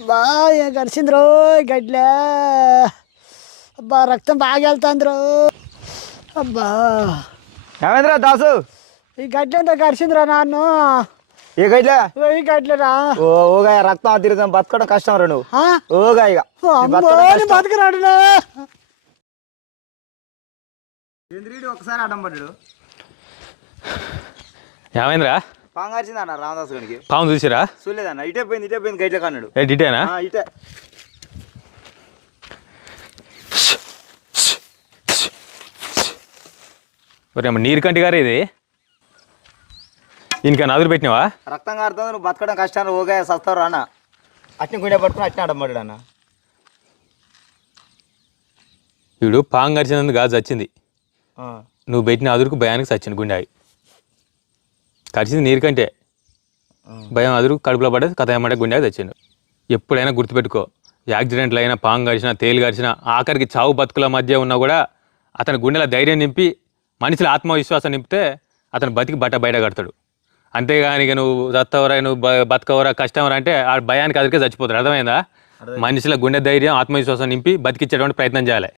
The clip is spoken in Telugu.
అబ్బా ఏం రో గడ్లే. అబ్బా రక్తం బాగా వెళ్తుంది రో అబ్బా. ఏమైందిరా దాసు? ఈ గడ్లంతా కరిచిందిరా నాన్ను? ఏ గైట్లే ఓ, ఈ గడ్లరా ఓగా రక్తం తిరుగుతాం బతకడం కష్టం రా నువ్వు. ఆ? ఓగా ఇక. చంద్రుడు ఒకసారి అడ్డం పడ్డాడు ఏమైందిరా? పాంగార్చింది అన్న రామదాస్ గడికి పాము చూసిరా? చూడలేదన్న ఇటే పోయింది ఇటే పోయింది గైట్లే కన్నాడు ఏ డిటేనా ఆ, ఇటే. మరి నీరు కంటి గారు ఇది? ఇంకా నదులు పెట్టినావా? రక్తం కారుతుంది నువ్వు బతకడం కష్టాన్ని ఓగా సస్తావు అన్న. అట్ని గుండె పట్టుకుని అట్నే అడ్డం పడ్డాడు అన్న. వీడు పాము గరిచినందుకు గాజు వచ్చింది. ఆ. నువ్వు పెట్టిన అదురుకు భయానికి చచ్చింది గుండె ఆగి కరిచింది నీరు కంటే భయం అదురు కడుపులో పడేది కథ ఏమంటే గుండె ఆగి చచ్చిండు ఎప్పుడైనా గుర్తుపెట్టుకో యాక్సిడెంట్లు అయినా పాము గరిచినా తేలు గరిచినా ఆఖరికి చావు బతుకుల మధ్య ఉన్నా కూడా అతని గుండెల ధైర్యం నింపి మనిషిలో ఆత్మవిశ్వాసం నింపితే అతను బతికి బట్ట బయట కడతాడు. అంతేగాని ఇక నువ్వు దత్తవరా నువ్వు బతకవరా కష్టవరా అంటే ఆ భయానికి అదికే చచ్చిపోతాడు. అర్థమైందా. మనిషిలో గుండె ధైర్యం ఆత్మవిశ్వాసం నింపి బతికిచ్చేటువంటి ప్రయత్నం చేయాలి.